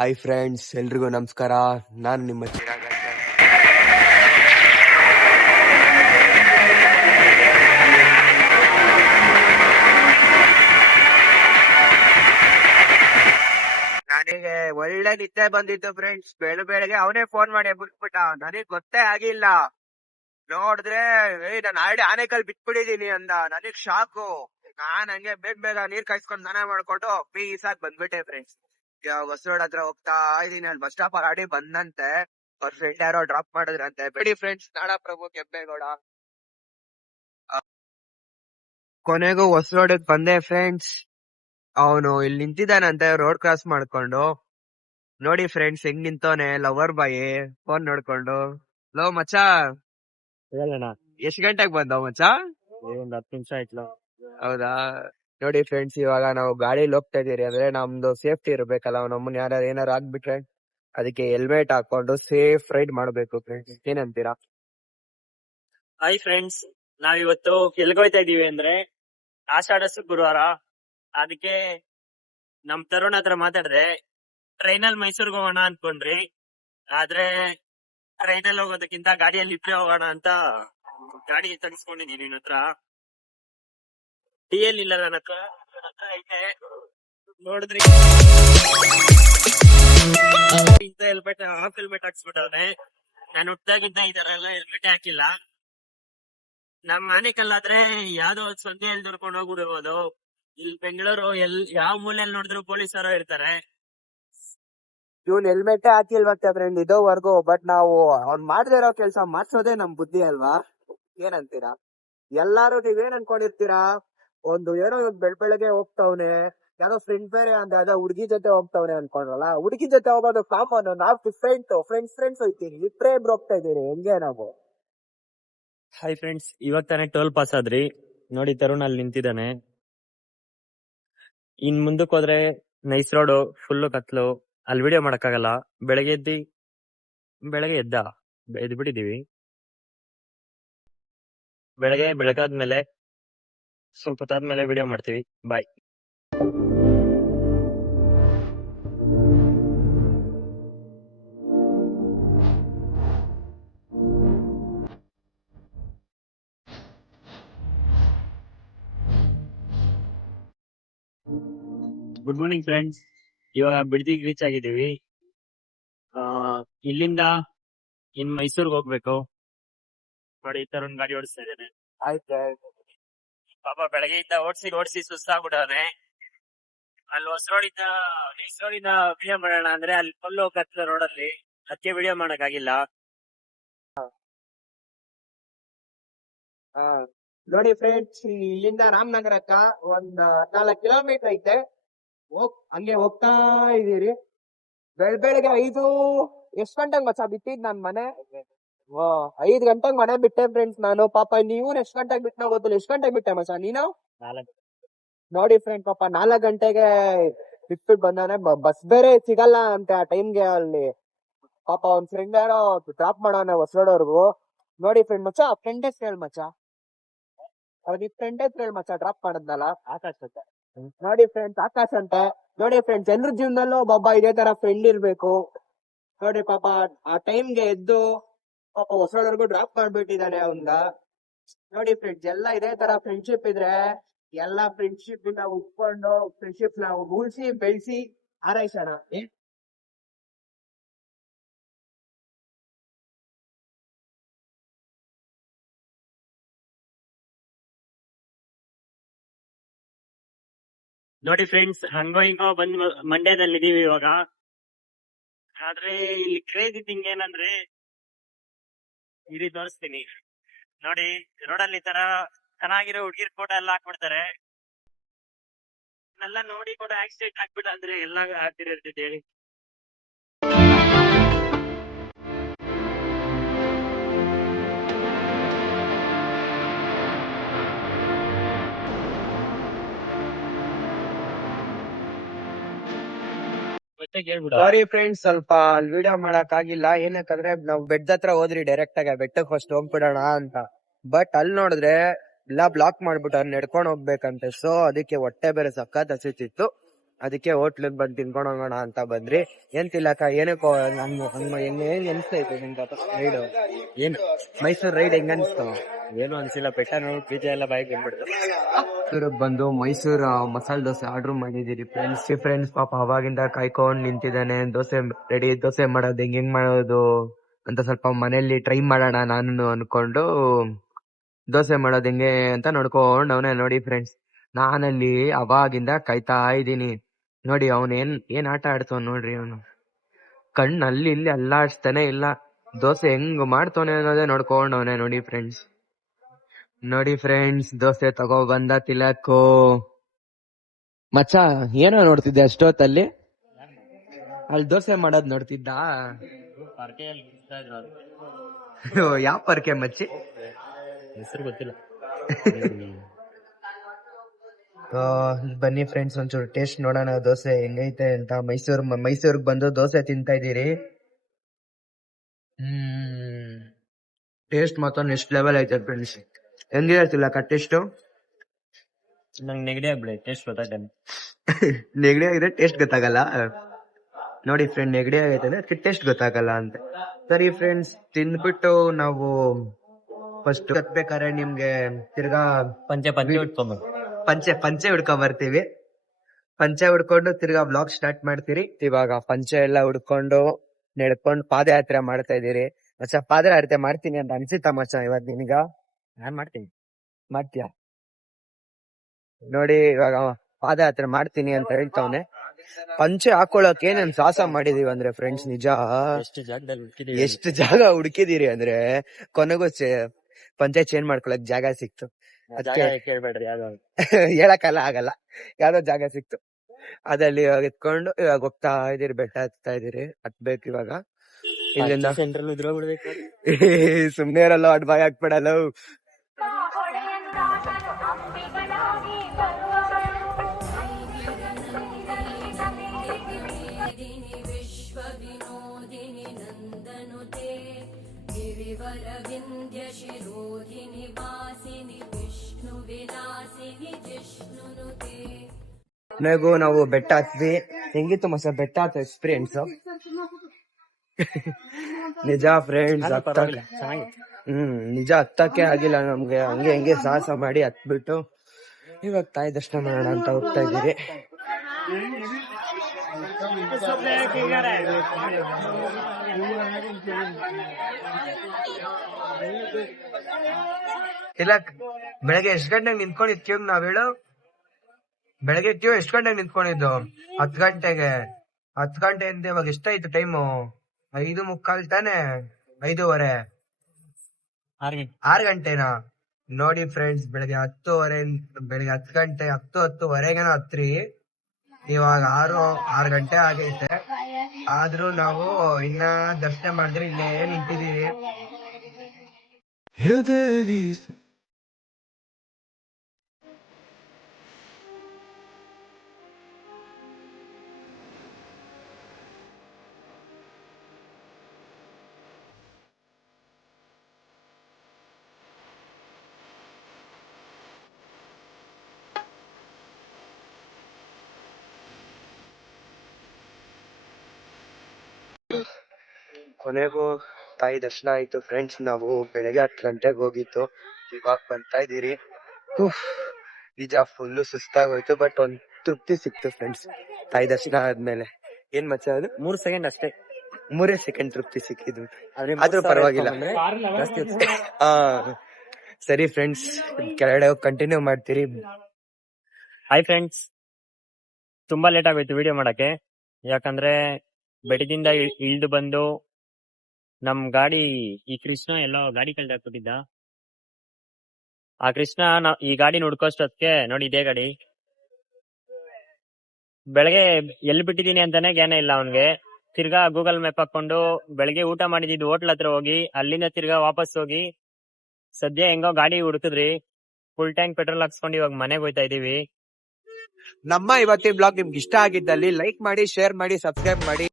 Hi friends, ಎಲ್ರಿಗೂ ನಮಸ್ಕಾರ. ನಾನು ನಿಮ್ಮ ಚಿರಾಗ್ ಅಂತ. ನನಗೆ ಒಳ್ಳೆ ನಿದ್ದೆ ಬಂದಿತ್ತು ಫ್ರೆಂಡ್ಸ್. ಬೆಳಗ್ಗೆ ಅವನೇ ಫೋನ್ ಮಾಡಿ ಬಿಟ್ಬಿಟ್ಟ. ನನಗ್ ಗೊತ್ತೇ ಆಗಿಲ್ಲ. ನೋಡಿದ್ರೆ ನಾನು ಆಲ್ರೆಡಿ ಆನೆಕಲ್ ಬಿಟ್ಬಿಟ್ಟಿದೀನಿ ಅಂದ. ನನಗ್ ಶಾಕು. ನಾನ್ ಹಂಗೆ ಬೇಗ ನೀರ್ ಕಾಯಿಸ್ಕೊಂಡ್ ಸ್ನಾನ ಮಾಡ್ಕೊಂಡು ಪೀಸಾಗಿ ಬಂದ್ಬಿಟ್ಟೆ ಫ್ರೆಂಡ್ಸ್. ಹೊಸರೋಡ್ ಹತ್ರ ಹೋಗ್ತಾ ಇದೀನಿ. ಅಲ್ಲಿ ಬಸ್ ಸ್ಟಾಪ್ ಗಾಡಿ ಬಂದಂತೆ. ಅವ್ರ ಫ್ರೆಂಡ್ ಯಾರೋ ಡ್ರಾಪ್ ಮಾಡಿದ್ರಂತೆ. ಬಿಡಿ ಫ್ರೆಂಡ್ಸ್, ನಾಡಪ್ರಭು ಕೆಂಪೇಗೌಡ. ಕೊನೆಗೂ ಹೊಸರೋಡಿಗೆ ಬಂದೆ ಫ್ರೆಂಡ್ಸ್. ಅವನು ಇಲ್ಲಿ ನಿಂತಿದ್ದಾನಂತೆ ರೋಡ್ ಕ್ರಾಸ್ ಮಾಡ್ಕೊಂಡು. ನೋಡಿ ಫ್ರೆಂಡ್ಸ್, ಹೆಂಗ್ ನಿಂತವನೆ ಲವರ್ ಬಾಯಿ ಫೋನ್ ನೋಡ್ಕೊಂಡು. ಲೋ ಮಚ್ಚಾ, ಹೇಳಣ್ಣ, ಎಷ್ಟ್ ಗಂಟೆಗೆ ಬಂದವ್ ಮಚ್ಚ? ಒಂದ್ 10 ನಿಮಿಷ ಆಯ್ತಲ್ಲ. ಹೌದಾ? ನೋಡಿ ಫ್ರೆಂಡ್ಸ್, ಇವಾಗ ನಾವು ಗಾಡಿಲಿ ಹೋಗ್ತಾ ಇದೀರಿ ಅಂದ್ರೆ ನಮ್ದು ಸೇಫ್ಟಿ ಇರ್ಬೇಕಲ್ಲ. ನಮ್ಮನ್ನ ಯಾರು ಏನಾರು ಆಗ್ಬಿಟ್ರೆ ಅದಕ್ಕೆ ಹೆಲ್ಮೆಟ್ ಹಾಕೊಂಡು ಸೇಫ್ ರೈಡ್ ಮಾಡ್ಬೇಕು ಫ್ರೆಂಡ್ಸ್. ಏನಂತೀರಾ? ಹಾಯ್ ಫ್ರೆಂಡ್ಸ್, ನಾವಿವತ್ತು ಎಲ್ಗೋಯ್ತಾ ಇದೀವಿ ಅಂದ್ರೆ ಆಷಾಢ ಗುರುವಾರ. ಅದಕ್ಕೆ ನಮ್ ತರುಣ್ ಹತ್ರ ಮಾತಾಡ್ದೆ ಟ್ರೈನಲ್ಲಿ ಮೈಸೂರ್ಗೆ ಹೋಗೋಣ ಅನ್ಕೊಂಡ್ರಿ. ಆದ್ರೆ ಟ್ರೈನಲ್ಲಿ ಹೋಗೋದಕ್ಕಿಂತ ಗಾಡಿಯಲ್ಲಿ ಇಟ್ರೆ ಹೋಗೋಣ ಅಂತ ಗಾಡಿ ತೆಗಿಸ್ಕೊಂಡಿದೀನಿ. ನಿನ್ನ ಹತ್ರ ಟಿ.ಎಲ್ ಇಲ್ಲ ನನ್ನ ಹತ್ರ. ಐತೆ ನೋಡಿದ್ರಿ, ಹೆಲ್ಮೆಟ್ ಹಾಫ್ ಹೆಲ್ಮೆಟ್ ಹಾಕ್ಸ್ಬಿಟ್ಟವ್ರೆ. ನಾನು ಹುಟ್ಟಾಗಿದ್ದ ಈ ತರ ಎಲ್ಲ ಹೆಲ್ಮೆಟ್ ಹಾಕಿಲ್ಲ. ನಮ್ ಆನೆಕಲ್ಲಾದ್ರೆ ಯಾವ್ದೋ ಸಂಧಿಯಲ್ಲಿ ದುರ್ಕೊಂಡು ಹೋಗ್ಬಿಡಿರ್ಬೋದು. ಇಲ್ಲಿ ಬೆಂಗಳೂರು ಯಾವ ಮೂಲೆಯಲ್ಲಿ ನೋಡಿದ್ರು ಪೊಲೀಸರು ಇರ್ತಾರೆ. ಇವ್ನ್ ಹೆಲ್ಮೆಟ್ ಹಾಕಿಲ್ವಂತೆ ಫ್ರೆಂಡ್ ಇದುವರೆಗೂ. ಬಟ್ ನಾವು ಅವ್ನ್ ಮಾಡ್ದಿರೋ ಕೆಲ್ಸ ಮಾಡ್ಸೋದೇ ನಮ್ ಬುದ್ಧಿ ಅಲ್ವಾ? ಏನಂತೀರಾ? ಎಲ್ಲಾರು ನೀವೇನ್ ಅನ್ಕೊಂಡಿರ್ತೀರಾ? ಒಂದು ಏನೋ ಬೆಳಗ್ಗೆ ಹೋಗ್ತಾವ್ನೆ, ಯಾರೋ ಫ್ರೆಂಡ್ ಬೇರೆ ಅಂದ, ಯಾವ್ದೋ ಹುಡ್ಗಿ ಜೊತೆ ಹೋಗ್ತಾವ್ನೆ ಅನ್ಕೊಂಡ್ರಲ್ಲ. ಹುಡ್ಗಿ ಜೊತೆ ಹೋಗೋದು ಕಾಮನ್. ನಾವ್ ಫ್ರೆಂಡ್ಸ್ ಹೋಯ್ತೀನಿ, ಇಬ್ರೇ ಇಬ್ರು ಹೋಗ್ತಾ ಇದೀನಿ. ಹೆಂಗೆ ನಾವು? ಹಾಯ್ ಫ್ರೆಂಡ್ಸ್, ಇವಾಗ ತಾನೇ ಟೋಲ್ ಪಾಸ್ ಆದ್ರಿ. ನೋಡಿ, ತರುಣ್ ಅಲ್ಲಿ ನಿಂತಿದ್ದಾನೆ. ಇನ್ ಮುಂದಕ್ಕೆ ಹೋದ್ರೆ ನೈಸ್ ರೋಡ್, ಫುಲ್ ಕತ್ಲು. ಅಲ್ಲಿ ವಿಡಿಯೋ ಮಾಡಕ್ಕಾಗಲ್ಲ. ಬೆಳಗ್ಗೆ ಎದ್ಬಿಟ್ಟಿದೀವಿ. ಬೆಳಗಾದ್ಮೇಲೆ ಸ್ವಲ್ಪ ಹೊತ್ತಾದ್ಮೇಲೆ ವಿಡಿಯೋ ಮಾಡ್ತೀವಿ. ಬಾಯ್. Good morning friends. ಇವಾಗ ಬಿಡದಿಗೆ ರೀಚ್ ಆಗಿದ್ದೀವಿ. ಇಲ್ಲಿಂದ ಇನ್ ಮೈಸೂರ್ಗೆ ಹೋಗ್ಬೇಕು. ನೋಡಿ, ತರುಣ್ ಗಾಡಿ ಓಡಿಸ್ತಾ ಇದ್ದಾನೆ. ಆಯ್ತು. ಪಾಪ ಬೆಳಗ್ಗೆಯಿಂದ ಓಡಿಸಿ ಸುಸ್ತಾಗ್ಬಿಟ್ಟವ್ರೆ. ಅಲ್ಲಿ ಹೊಸರೋಡಿಂದ ವಿಡಿಯೋ ಮಾಡೋಣ ಅಂದ್ರೆ ಅಲ್ಲಿ ಫುಲ್ಲು ಕತ್ಲ ರೋಡಲ್ಲಿ. ಅದಕ್ಕೆ ವಿಡಿಯೋ ಮಾಡಕ್ಕಾಗಿಲ್ಲ. ನೋಡಿ ಫ್ರೆಂಡ್ಸ್, ಇಲ್ಲಿಂದ ರಾಮನಗರಕ್ಕ ಒಂದ್ 4 ಕಿಲೋಮೀಟರ್ ಐತೆ. ಹಂಗೆ ಹೋಗ್ತಾ ಇದೀರಿ. ಬೆಳಗ್ಗೆ 5 ಎಷ್ಟ್ ಗಂಟೆಗೆ ಮಚ್ಚ ಬಿಟ್ಟಿದ್ ನನ್ ಮನೆ? 5 ಗಂಟೆಗೆ ಮನೆ ಬಿಟ್ಟೆ ಫ್ರೆಂಡ್ಸ್ ನಾನು. ಪಾಪ ನೀವು ಎಷ್ಟ್ ಗಂಟೆಗೆ ಬಿಟ್ಟನ ಗೊತ್ತಿಲ್ಲ. ಎಷ್ಟ್ ಗಂಟೆಗೆ ಬಿಟ್ಟೆ ಮಚ್ಚ ನೀನು? 4. ನೋಡಿ ಫ್ರೆಂಡ್, ಪಾಪ 4 ಗಂಟೆಗೆ ಬಿಟ್ಬಿಟ್ಟು ಬಂದಾನೆ. ಬಸ್ ಬೇರೆ ಸಿಗಲ್ಲ ಅಂತೆ ಆ ಟೈಮ್ಗೆ ಅಲ್ಲಿ. ಪಾಪ ಒಂದ್ ಫ್ರೆಂಡ್ ಯಾರೋ ಡ್ರಾಪ್ ಮಾಡೋನೆ ಹೊಸರೋಡ್ವರ್ಗು. ನೋಡಿ ಫ್ರೆಂಡ್, ಮಚ್ಚ ಫ್ರೆಂಡ್ ಹೆಸರು ಹೇಳ ಮಚ್ಚ. ಅವ್ನಿಗೆ ಫ್ರೆಂಡ್ ಹೆಸರು ಹೇಳ ಮಚ್ಚ, ಡ್ರಾಪ್ ಮಾಡದ್ನಲ್ಲ. ಆಕಾಶ್ ಅಂತ. ನೋಡಿ ಫ್ರೆಂಡ್ಸ್, ಆಕಾಶ್ ಅಂತೆ. ನೋಡಿ ಫ್ರೆಂಡ್ಸ್, ಎಲ್ರ ಜೀವನದಲ್ಲೂ ಒಬ್ಬ ಇದೇ ತರ ಫ್ರೆಂಡ್ ಇರ್ಬೇಕು. ನೋಡಿ ಪಾಪ ಆ ಟೈಮ್ಗೆ ಎದ್ದು ಪಾಪ ಹೊಸವರ್ಗು ಡ್ರಾಪ್ ಮಾಡ್ಬಿಟ್ಟಿದ್ದಾರೆ ಅವನ್ಗ. ನೋಡಿ ಫ್ರೆಂಡ್ಸ್, ಎಲ್ಲ ಇದೇ ತರ ಫ್ರೆಂಡ್ಶಿಪ್ ಇದ್ರೆ ಎಲ್ಲಾ ಫ್ರೆಂಡ್ಶಿಪ್ ಇಂದ ಉಟ್ಕೊಂಡು ಫ್ರೆಂಡ್ಶಿಪ್ ನಾವು ಉಳಿಸಿ ಬೆಳೆಸಿ ಹಾರೈಸೋಣ. ನೋಡಿ ಫ್ರೆಂಡ್ಸ್, ಹಂಗೋ ಹಿಂಗೋ ಬಂದ್ ಮಂಡ್ಯದಲ್ಲಿ ಇದೀವಿ ಇವಾಗ. ಆದ್ರೆ ಇಲ್ಲಿ ಕ್ರೇಜಿ ಥಿಂಗ್ ಏನಂದ್ರೆ, ಇಲ್ಲಿ ತೋರಿಸ್ತೀನಿ ನೋಡಿ. ರೋಡಲ್ಲಿ ಈ ತರ ಚೆನ್ನಾಗಿರೋ ಹುಡುಗಿರ್ ಫೋಟೋ ಎಲ್ಲ ಹಾಕ್ಬಿಡ್ತಾರೆ. ಎಲ್ಲ ನೋಡಿ ಕೂಡ ಆಕ್ಸಿಡೆಂಟ್ ಆಗ್ಬಿಟ್ಟ ಅಂದ್ರೆ ಎಲ್ಲ ಆಗ್ತಿರ್ತೈತೆ ಹೇಳಿ. ಸಾರಿ ಫ್ರೆಂಡ್ಸ್, ಸ್ವಲ್ಪ ಅಲ್ಲಿ ವಿಡಿಯೋ ಮಾಡಕ್ ಆಗಿಲ್ಲ. ಏನಕ್ಕಂದ್ರೆ ನಾವ್ ಬೆಡ್ ಹತ್ರ ಹೋದ್ರಿ, ಡೈರೆಕ್ಟ್ ಆಗಿ ಬೆಟ್ಟಕ್ಕೆ ಫಸ್ಟ್ ಹೋಗ್ಬಿಡೋಣ ಅಂತ. ಬಟ್ ಅಲ್ಲಿ ನೋಡಿದ್ರೆ ಎಲ್ಲ ಬ್ಲಾಕ್ ಮಾಡ್ಬಿಟ್ಟು ನಡ್ಕೊಂಡ್ ಹೋಗ್ಬೇಕಂತೆ. ಸೊ ಅದಕ್ಕೆ ಹೊಟ್ಟೆ ಬೇರೆ ಸಖತ್ ಹಸಿತಿತ್ತು. ಅದಕ್ಕೆ ಹೋಟ್ಲಿಗೆ ಬಂದು ತಿನ್ಕೊಂಡು ಹೋಗೋಣ ಅಂತ ಬಂದ್ರಿ. ಏನ್ ತಿಲ್ಲಕ್ಕ ಏನಕ್ಕೋ ಹೆಂಗ್ ಅನ್ಸ್ತೈತೆ ನಿಮ್ಗೆ ರೈಡ್? ಏನು ಮೈಸೂರು ರೈಡ್ ಹೆಂಗ್ ಅನ್ಸ್ತು? ಏನು ಅನ್ಸಿಲ್ಲ, ಬೆಟ್ಟ ನೋಡಿ ಬೀಜ ಎಲ್ಲ ಬಾಯಿಗೆ ಬಂದ್ಬಿಡ್ತು. ಮೈಸೂರಿಗೆ ಬಂದು ಮೈಸೂರು ಮಸಾಲೆ ದೋಸೆ ಆರ್ಡರ್ ಮಾಡಿದೀರಿ ಫ್ರೆಂಡ್ಸ್ ಪಾಪ ಅವಾಗಿಂದ ಕಾಯ್ಕೊಂಡ್ ನಿಂತಿದ್ದಾನೆ. ದೋಸೆ ಮಾಡೋದು ಹೆಂಗ್ ಮಾಡೋದು ಅಂತ ಸ್ವಲ್ಪ ಮನೇಲಿ ಟ್ರೈ ಮಾಡೋಣ ನಾನು ಅನ್ಕೊಂಡು ದೋಸೆ ಮಾಡೋದ್ ಹೆಂಗೆ ಅಂತ ನೋಡ್ಕೊಂಡ್ ಅವನೇ ನೋಡಿ ಫ್ರೆಂಡ್ಸ್. ನಾನಲ್ಲಿ ಅವಾಗಿಂದ ಕಾಯ್ತಾ ಇದ್ದೀನಿ. ನೋಡಿ ಅವನ್ ಏನ್ ಆಟ ಆಡ್ತವ್ ನೋಡ್ರಿ. ಅವನು ಕಣ್ಣು ಅಲ್ಲಿ ಇಲ್ಲಿ ಅಲ್ಲಾಡ್ಸ್ತಾನೆ ಇಲ್ಲ. ದೋಸೆ ಹೆಂಗ್ ಮಾಡ್ತವನೆ ಅನ್ನೋದೇ ನೋಡ್ಕೊಂಡ್ ಅವನೇ ನೋಡಿ ಫ್ರೆಂಡ್ಸ್. ದೋಸೆ ತಗೋ ಬಂದ ತಿಲಕ್ಕು. ಮಚ್ಚ ಏನೋ ನೋಡ್ತಿದ್ದೆ ಅಷ್ಟೊತ್ತಲ್ಲಿ? ಅಲ್ಲಿ ದೋಸೆ ಮಾಡೋದ್ ನೋಡ್ತಿದ್ದ? ಯಾವ ಪರ್ಕೆ ಮಚ್ಚಿ? ಹೆಸರು ಗೊತ್ತಿಲ್ಲ. ಬನ್ನಿ ಫ್ರೆಂಡ್ಸ್, ಒಂಚೂರು ಟೇಸ್ಟ್ ನೋಡೋಣ ದೋಸೆ ಹೆಂಗೈತೆ ಅಂತ. ಮೈಸೂರ್ಗ್ ಬಂದು ದೋಸೆ ತಿಂತಾ ಇದೀರಿ. ಟೇಸ್ಟ್ ಮಾತ್ರ ನೆಕ್ಸ್ಟ್ ಲೆವೆಲ್ ಐತೆ ಫ್ರೆಂಡ್ಸ್. ಹೆಂಗಿರತ್ತಿಲ್ಲ ಟೇಸ್ಟ್? ನಂಗೆ ನೆಗಡಿ ಆಗ್ಬಿಡಿ, ಟೇಸ್ಟ್ ಗೊತ್ತಾಗ್ತಾನೆ. ನೆಗಡಿ ಆಗಿದೆ ಟೇಸ್ಟ್ ಗೊತ್ತಾಗಲ್ಲ. ನೋಡಿ ಫ್ರೆಂಡ್, ನೆಗಡಿ ಆಗೈತೆ ಅದಕ್ಕೆ ಟೇಸ್ಟ್ ಗೊತ್ತಾಗಲ್ಲ ಅಂತ. ಸರಿ ಫ್ರೆಂಡ್ಸ್, ತಿಂದ್ಬಿಟ್ಟು ನಾವು ಫಸ್ಟ್ ಕತ್ಬೇಕಾದ್ರೆ ನಿಮ್ಗೆ ತಿರ್ಗಾ ಪಂಚೆ ಉಟ್ಕೊಂಬ ಪಂಚೆ ಹುಡ್ಕೊಂಡ್ ಬರ್ತೀವಿ. ಪಂಚೆ ಹುಡ್ಕೊಂಡು ತಿರ್ಗಾ ಬ್ಲಾಗ್ ಸ್ಟಾರ್ಟ್ ಮಾಡ್ತೀರಿ. ಇವಾಗ ಪಂಚೆ ಎಲ್ಲ ಹುಡ್ಕೊಂಡು ನಡ್ಕೊಂಡು ಪಾದಯಾತ್ರೆ ಮಾಡ್ತಾ ಇದೀರಿ. ಮಚ್ಚ ಪಾದಯಾತ್ರೆ ಮಾಡ್ತೀನಿ ಅಂತ ಅನ್ಸಿತ್ತ ಮಚ್ಚ ಇವತ್ ನಿನಗ? ನಾನ್ ಮಾಡ್ತೀನಿ. ಮಾಡ್ತೀಯ? ನೋಡಿ ಇವಾಗ ಪಾದಯಾತ್ರೆ ಮಾಡ್ತೀನಿ ಅಂತ ಹೇಳ್ತಾವನೆ. ಪಂಚೆ ಹಾಕೊಳಕ್ ಏನೇನ್ ಸಾಹಸ ಮಾಡಿದೀವಿ ಅಂದ್ರೆ ಫ್ರೆಂಡ್ಸ್, ನಿಜ ಎಷ್ಟು ಜಾಗ ಹುಡುಕಿದೀರಿ ಅಂದ್ರೆ ಕೊನೆಗೂ ಪಂಚೆ ಚೇಂಜ್ ಮಾಡ್ಕೊಳಕ್ ಜಾಗ ಸಿಕ್ತು. ಕೇಳ್ಬೇಡ್ರಿ, ಹೇಳಕ್ಕಲ್ಲ ಆಗಲ್ಲ, ಯಾವ್ದೋ ಜಾಗ ಸಿಕ್ತು. ಅದಲ್ಲಿ ಇವಾಗ ಎತ್ಕೊಂಡು ಇವಾಗ ಹೋಗ್ತಾ ಇದೀರಿ, ಬೆಟ್ಟ ಹತ್ತಾ ಇದೀರಿ. ಹತ್ಬೇಕು ಇವಾಗ ಇಲ್ಲಿಂದ. ಸೆಂಟ್ರಲ್ ಬಿಡ್ಬೇಕು. ಸುಮ್ನೆ ಇರಲ್ಲ, ಅಡ್ ಬಾಯ್ ಹಾಕ್ಬಿಡಲ್ಲ. ನಾವು ಬೆಟ್ಟ ಹತ್ವಿ. ಹೆಂಗಿತ್ತು ಮಸ ಬೆಟ್ಟ ಹತ್ತ ಎಕ್ಸ್ಪೀರಿಯನ್ಸ್? ನಿಜ ಫ್ರೆಂಡ್ಸ್, ನಿಜ ಹತ್ತಕ್ಕೆ ಆಗಿಲ್ಲ ನಮ್ಗೆ. ಹಂಗೆ ಸಾಹಸ ಮಾಡಿ ಹತ್ಬಿಟ್ಟು ಇವಾಗ ತಾಯಿ ದರ್ಶನ ಮಾಡೋಣ ಅಂತ ಹೋಗ್ತಾ ಇದೀರಿ. ಇಲ್ಲ, ಬೆಳಗ್ಗೆ ಎಷ್ಟ್ ಗಂಟೆಗೆ ನಿಂತ್ಕೊಂಡಿದ್ವಿ ನಾವ್ ಹೇಳು? ಬೆಳಗ್ಗೆ ಎಷ್ಟು ಗಂಟೆಗೆ ನಿಂತ್ಕೊಂಡಿದ್ದು? 10 ಗಂಟೆಗೆ. 10 ಗಂಟೆಯಿಂದ ಇವಾಗ ಎಷ್ಟಾಯ್ತು ಟೈಮು? 5:45 ತಾನೆ? 5:15, 6 ಗಂಟೆನಾ? ನೋಡಿ ಫ್ರೆಂಡ್ಸ್, ಬೆಳಗ್ಗೆ 10 ಗಂಟೆ 10:10ವರೆಗೇನೋ ಹತ್ರಿ. ಇವಾಗ 6 ಗಂಟೆ ಆಗೈತೆ. ಆದ್ರೂ ನಾವು ಇನ್ನ ದರ್ಶನ ಮಾಡಿದ್ರೆ ಇಲ್ಲೇ ನಿಂತಿದೀವಿ. ಕೊನೆಗೂ ತಾಯಿ ದರ್ಶನ ಆಯ್ತು ಫ್ರೆಂಡ್ಸ್. ನಾವು ಬೆಳಗ್ಗೆ 10 ಗಂಟೆಗೆ ಹೋಗಿತ್ತು, ಇವಾಗ ಬರ್ತಾ ಇದೀರಿ. ನಿಜ ಫುಲ್ಲು ಸುಸ್ತಾಗೋಯ್ತು, ಬಟ್ ಒಂದ್ ತೃಪ್ತಿ ಸಿಕ್ತು ಫ್ರೆಂಡ್ಸ್ ತಾಯಿ ದರ್ಶನ ಆದ್ಮೇಲೆ. ಏನ್ ಮಚ್ಚ ಅದು? 3 ಸೆಕೆಂಡ್ ಅಷ್ಟೇ, 3 ಸೆಕೆಂಡ್ ತೃಪ್ತಿ ಸಿಕ್ಕಿದ್ದು, ಆದ್ರೂ ಪರವಾಗಿಲ್ಲ. ಸರಿ ಫ್ರೆಂಡ್ಸ್, ಕೆಳಗಡೆ ಕಂಟಿನ್ಯೂ ಮಾಡ್ತೀರಿ. ಹಾಯ್ ಫ್ರೆಂಡ್ಸ್, ತುಂಬಾ ಲೇಟ್ ಆಗೋಯ್ತು ವಿಡಿಯೋ ಮಾಡಕ್ಕೆ. ಯಾಕಂದ್ರೆ ಬೆಟ್ಟದಿಂದ ಇಳ್ದು ಬಂದು ನಮ್ ಗಾಡಿ, ಈ ಕೃಷ್ಣ ಎಲ್ಲೋ ಗಾಡಿ ಕಳ್ದಾಕ್ಬಿಟ್ಟಿದ್ದ. ಆ ಕೃಷ್ಣ ಈ ಗಾಡಿ ಹುಡ್ಕೋಷ್ಟೊತ್ಗೆ ನೋಡಿ, ಇದೇ ಗಾಡಿ ಬೆಳಗ್ಗೆ ಎಲ್ಲಿ ಬಿಟ್ಟಿದೀನಿ ಅಂತಾನೆ ಜ್ಞಾನ ಇಲ್ಲ ಅವನ್ಗೆ. ತಿರ್ಗಾ ಗೂಗಲ್ ಮ್ಯಾಪ್ ಹಾಕೊಂಡು ಬೆಳಗ್ಗೆ ಊಟ ಮಾಡಿದ್ದು ಹೋಟ್ಲ್ ಹತ್ರ ಹೋಗಿ, ಅಲ್ಲಿಂದ ತಿರ್ಗಾ ವಾಪಸ್ ಹೋಗಿ, ಸದ್ಯ ಹೆಂಗೋ ಗಾಡಿ ಹುಡುಕಿದ್ರಿ. ಫುಲ್ ಟ್ಯಾಂಕ್ ಪೆಟ್ರೋಲ್ ಹಾಕ್ಸ್ಕೊಂಡು ಇವಾಗ ಮನೆಗೆ ಹೋಯ್ತಾ ಇದೀವಿ. ನಮ್ಮ ಇವತ್ತಿನ ಬ್ಲಾಗ್ ನಿಮ್ಗೆ ಇಷ್ಟ ಆಗಿದ್ದಲ್ಲಿ ಲೈಕ್ ಮಾಡಿ, ಶೇರ್ ಮಾಡಿ, ಸಬ್ಸ್ಕ್ರೈಬ್ ಮಾಡಿ.